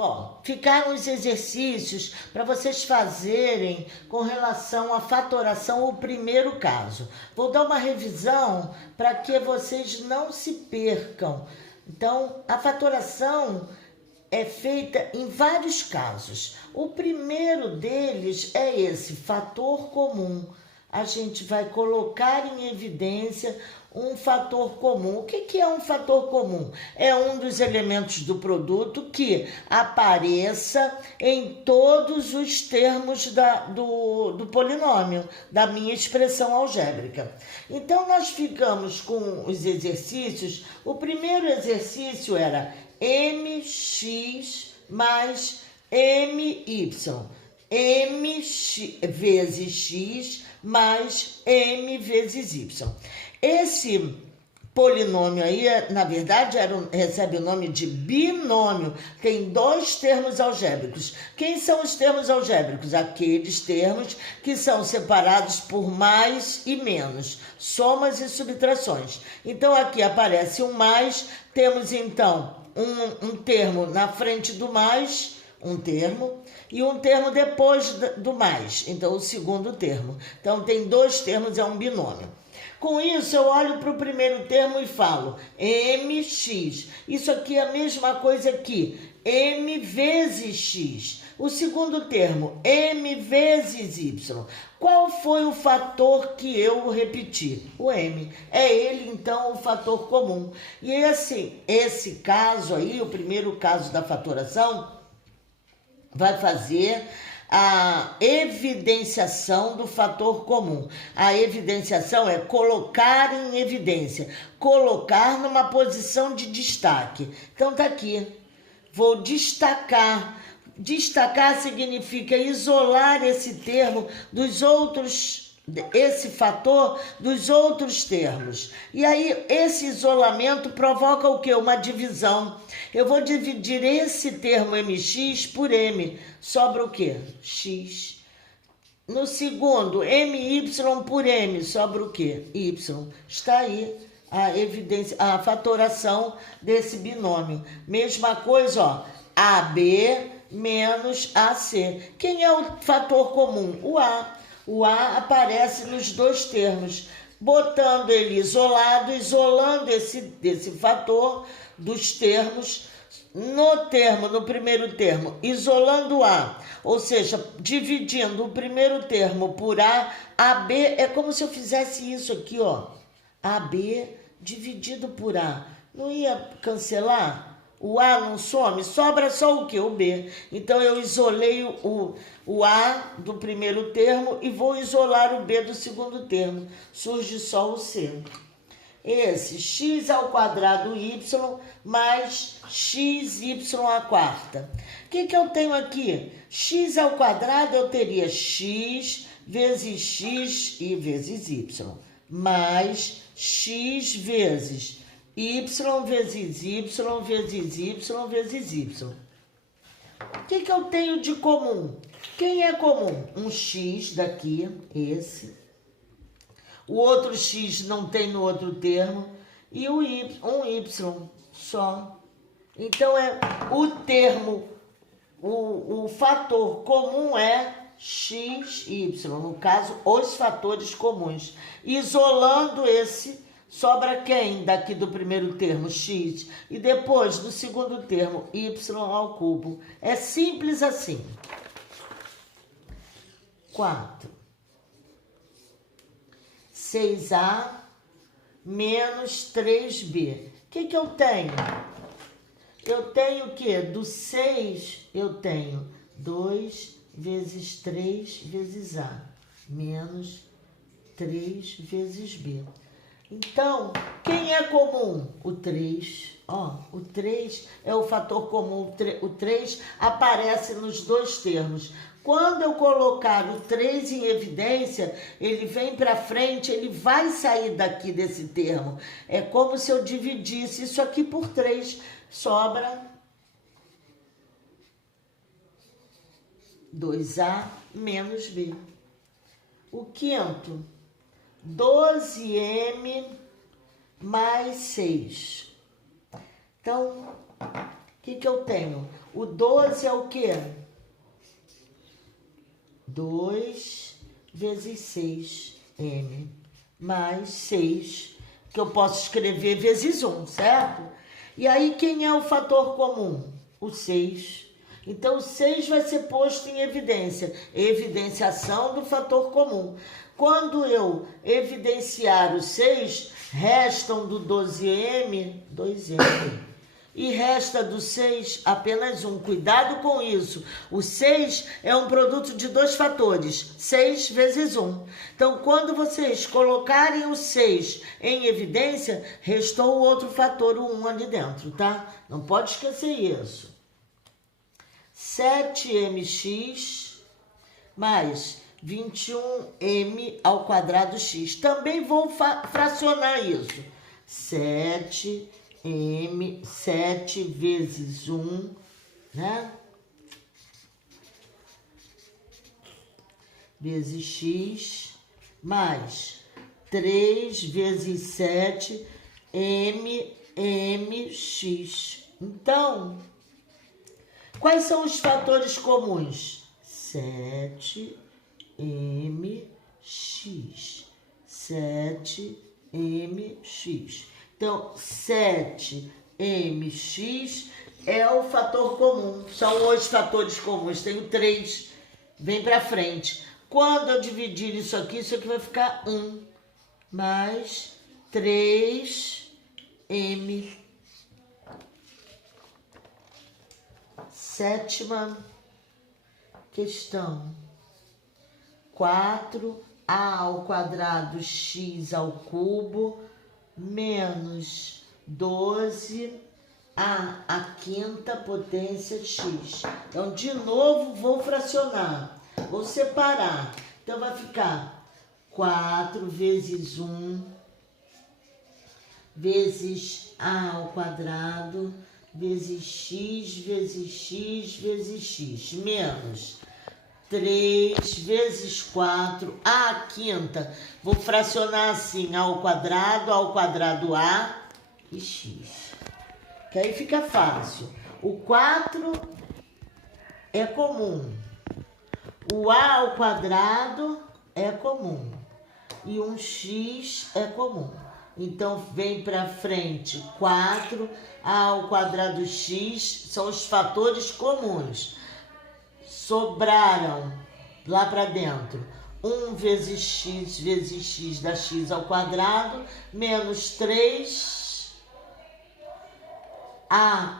Bom, ficaram os exercícios para vocês fazerem com relação à fatoração, o primeiro caso. Vou dar uma revisão para que vocês não se percam. Então, a fatoração é feita em vários casos. O primeiro deles é esse, fator comum. A gente vai colocar em evidência um fator comum. O que é um fator comum? É um dos elementos do produto que apareça em todos os termos do polinômio, da minha expressão algébrica. Então, nós ficamos com os exercícios. O primeiro exercício era mx mais my, mx vezes x mais m vezes y. Esse polinômio aí, na verdade, recebe o nome de binômio. Tem dois termos algébricos. Quem são os termos algébricos? Aqueles termos que são separados por mais e menos, somas e subtrações. Então, aqui aparece um mais, temos então um termo na frente do mais, um termo, e um termo depois do mais, então o segundo termo. Então tem dois termos, é um binômio. Com isso eu olho para o primeiro termo e falo mx. Isso aqui é a mesma coisa que m vezes x. O segundo termo, m vezes y. Qual foi o fator que eu repeti? O m. É ele, então, o fator comum. E esse caso aí, o primeiro caso da fatoração, vai fazer a evidenciação do fator comum. A evidenciação é colocar em evidência, colocar numa posição de destaque. Então tá aqui, vou destacar. Destacar significa isolar esse termo dos outros, esse fator dos outros termos. E aí esse isolamento provoca o quê? Uma divisão. Eu vou dividir esse termo mx por m. Sobra o quê? X. No segundo, my por m. Sobra o quê? Y. Está aí a evidência, a fatoração desse binômio. Mesma coisa, ó. AB menos AC. Quem é o fator comum? O A. O A aparece nos dois termos. Botando ele isolado, isolando esse fator dos termos, no primeiro termo, isolando o A, ou seja, dividindo o primeiro termo por A, AB é como se eu fizesse isso aqui, ó, AB dividido por A, não ia cancelar? O A não some, sobra só o quê? O B. Então eu isolei o A do primeiro termo e vou isolar o B do segundo termo, surge só o C. Esse x ao quadrado y mais xy à quarta. O que eu tenho aqui? X ao quadrado eu teria x vezes x e vezes y, mais x vezes y vezes y vezes y vezes y. O que eu tenho de comum? Quem é comum? Um x daqui, esse. O outro x não tem no outro termo. E um y só. Então, o termo, o fator comum é x, y. No caso, os fatores comuns. Isolando esse, sobra quem daqui do primeiro termo? X. E depois, do segundo termo, y ao cubo. É simples assim. 4. 6A menos 3B. O que eu tenho? Eu tenho o quê? Do 6, eu tenho 2 vezes 3 vezes A, menos 3 vezes B. Então, quem é comum? O 3. Ó, o 3 é o fator comum. O 3 aparece nos dois termos. Quando eu colocar o 3 em evidência, ele vem para frente, ele vai sair daqui desse termo. É como se eu dividisse isso aqui por 3. Sobra 2A menos B. O quinto, 12M mais 6. Então, que eu tenho? O 12 é o quê? 2 vezes 6m mais 6, que eu posso escrever vezes 1, certo? E aí, quem é o fator comum? O 6. Então, o 6 vai ser posto em evidência. Evidenciação do fator comum. Quando eu evidenciar o 6, restam do 12m 2m. E resta do 6 apenas 1. Cuidado com isso. O 6 é um produto de dois fatores. 6 vezes 1. Então, quando vocês colocarem o 6 em evidência, restou o outro fator, o 1 ali dentro, tá? Não pode esquecer isso. 7mx mais 21m ao quadrado x. Também vou fracionar isso. 7 vezes 1, né? Vezes x, mais 3 vezes 7, mx. Então, quais são os fatores comuns? 7mx. 7mx. Então, 7mx é o fator comum. São os fatores comuns. Tenho 3. Vem para frente. Quando eu dividir isso aqui vai ficar 1 mais 3m. Sétima questão. 4a ao quadrado x ao cubo menos 12a à quinta potência x. Então, de novo, vou fracionar. Vou separar. Então, vai ficar 4 vezes 1 vezes a ao quadrado vezes x vezes x vezes x menos 3 vezes 4 a quinta. Vou fracionar assim, a ao quadrado a e x. Que aí fica fácil. O 4 é comum. O a ao quadrado é comum. E um x é comum. Então, vem para frente 4, a ao quadrado x são os fatores comuns. Sobraram lá para dentro 1 vezes x dá x ao quadrado, menos 3a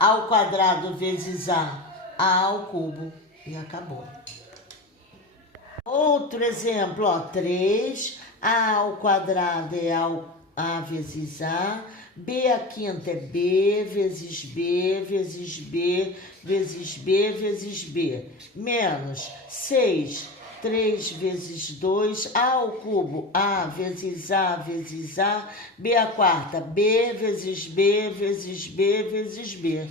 ao quadrado vezes a ao cubo. E acabou. Outro exemplo, ó, 3a ao quadrado é a vezes a, b à quinta é b vezes b vezes b vezes b vezes b, menos 6, 3 vezes 2, a ao cubo, a vezes a vezes a, b à quarta, b vezes b vezes b vezes b,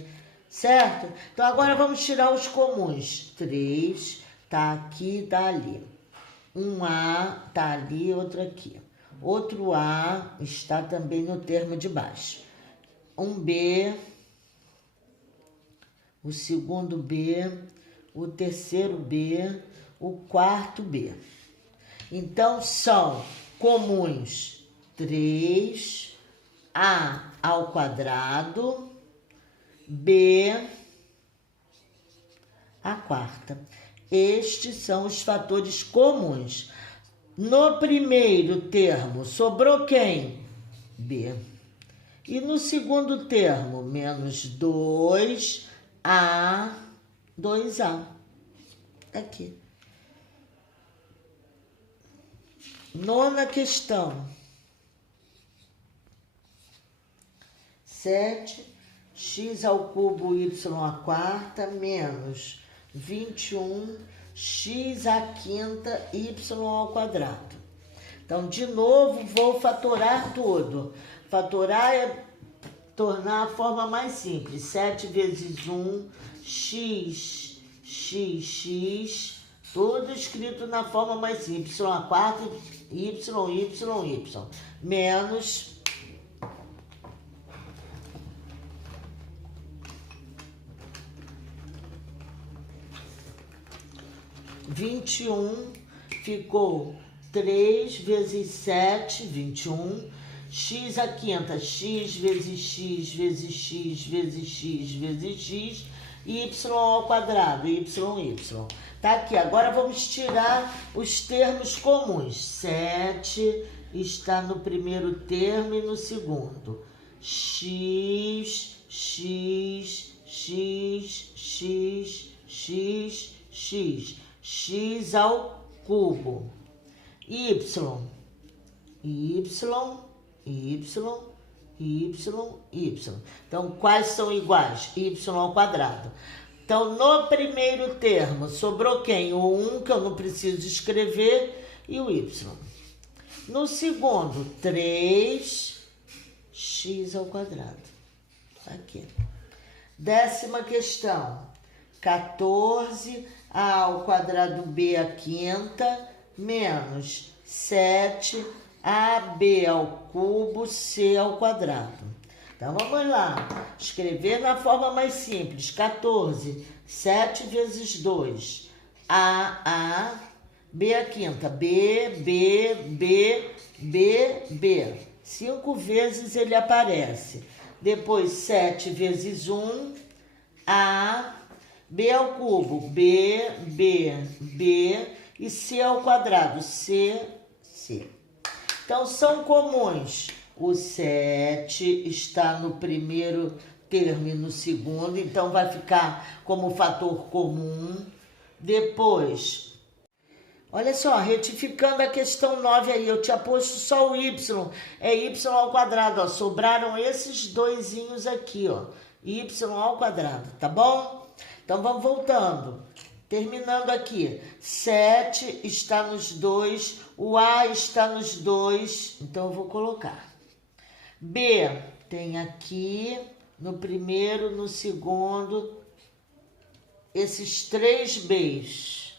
certo? Então, agora vamos tirar os comuns. 3 tá aqui, tá ali. Um a tá ali, outro aqui. Outro A está também no termo de baixo. Um B, o segundo B, o terceiro B, o quarto B. Então, são comuns 3A ao quadrado, B à quarta. Estes são os fatores comuns. No primeiro termo, sobrou quem? B. E no segundo termo, menos 2A, 2A. Aqui. Nona questão. 7x ao cubo y à quarta, menos 21x à quinta y ao quadrado. Então, de novo, vou fatorar tudo. Fatorar é tornar a forma mais simples. 7 vezes 1, x, tudo escrito na forma mais simples. Y à quarta, y, menos 21, ficou 3 vezes 7, 21. X a quinta, x vezes x vezes x vezes x vezes x, y ao quadrado, y. Tá aqui, agora vamos tirar os termos comuns. 7 está no primeiro termo e no segundo. X, x, x, x, x, x, x ao cubo. Y, y, y. Então, quais são iguais? Y ao quadrado. Então, no primeiro termo, sobrou quem? O 1, que eu não preciso escrever, e o y. No segundo, 3x ao quadrado. Aqui. 10ª questão. 14a ao quadrado b à quinta, menos 7ab ao cubo c ao quadrado. Então, vamos lá. Escrever na forma mais simples. 14, 7 vezes 2. A, B à quinta. B. 5 vezes ele aparece. Depois, 7 vezes 1. A, B ao cubo. B. E C ao quadrado. C. Então, são comuns. O 7 está no primeiro termo e no segundo, então vai ficar como fator comum. Depois, olha só, retificando a questão 9 aí, eu tinha posto só o y, é y ao quadrado, ó, sobraram esses doisinhos aqui, ó, y ao quadrado, tá bom? Então, vamos voltando. Terminando aqui, 7 está nos dois, o A está nos dois, então eu vou colocar. B tem aqui, no primeiro, no segundo, esses 3 B's,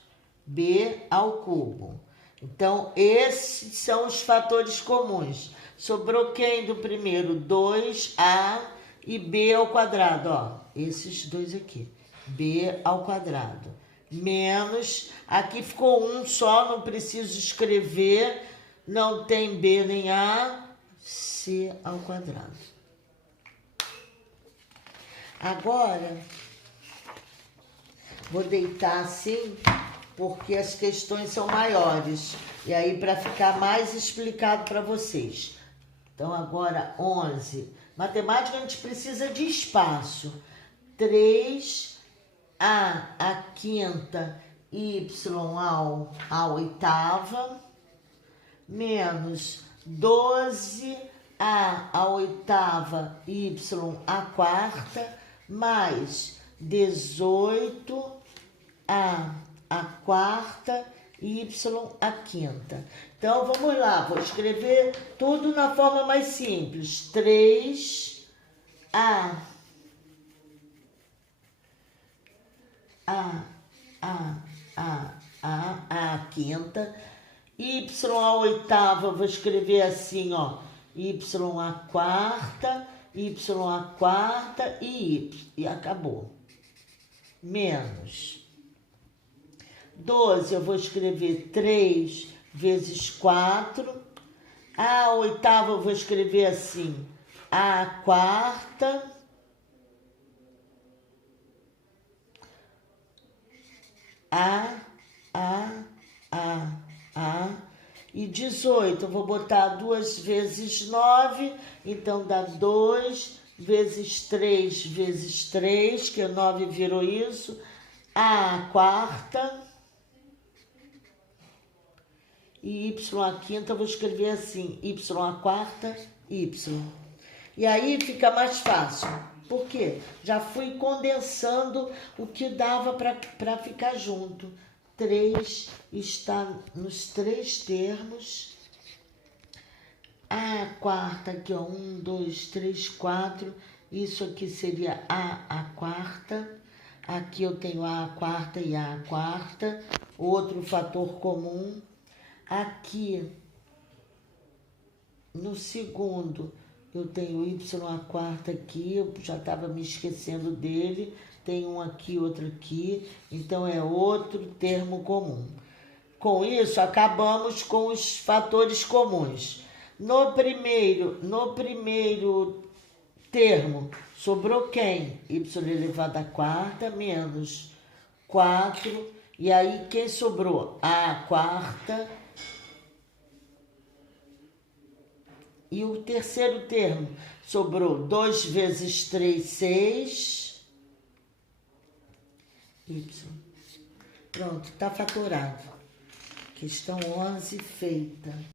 B ao cubo. Então, esses são os fatores comuns. Sobrou quem do primeiro? 2A e B ao quadrado, ó, esses dois aqui, B ao quadrado. Menos, aqui ficou 1 só, não preciso escrever, não tem B nem A, C ao quadrado. Agora, vou deitar assim, porque as questões são maiores. E aí, para ficar mais explicado para vocês. Então, agora, 11. Matemática, a gente precisa de espaço. 3A à quinta, y à oitava, menos 12A à oitava, y à quarta, mais 18A à quarta, y à quinta. Então, vamos lá, vou escrever tudo na forma mais simples. 3A à quinta, y à oitava, vou escrever assim, ó, y à quarta e acabou. Menos 12, eu vou escrever 3 vezes 4, a oitava eu vou escrever assim, a quarta, e 18, eu vou botar 2 vezes 9, então dá 2 vezes 3 vezes 3, que 9 virou isso, a quarta, e y à quinta eu vou escrever assim, y à quarta, y. E aí fica mais fácil. Por quê? Já fui condensando o que dava para ficar junto. 3 está nos 3 termos. A quarta aqui, ó, 1, 2, 3, 4. Isso aqui seria a quarta. Aqui eu tenho a quarta e a quarta. Outro fator comum. Aqui, no segundo, eu tenho y à quarta aqui, eu já estava me esquecendo dele, tem um aqui, outro aqui, então é outro termo comum. Com isso, acabamos com os fatores comuns. No primeiro termo, sobrou quem? Y elevado à quarta menos 4. E aí, quem sobrou? A quarta. E o terceiro termo, sobrou 2 vezes 3, 6. Y. Pronto, está fatorado. Questão 11 feita.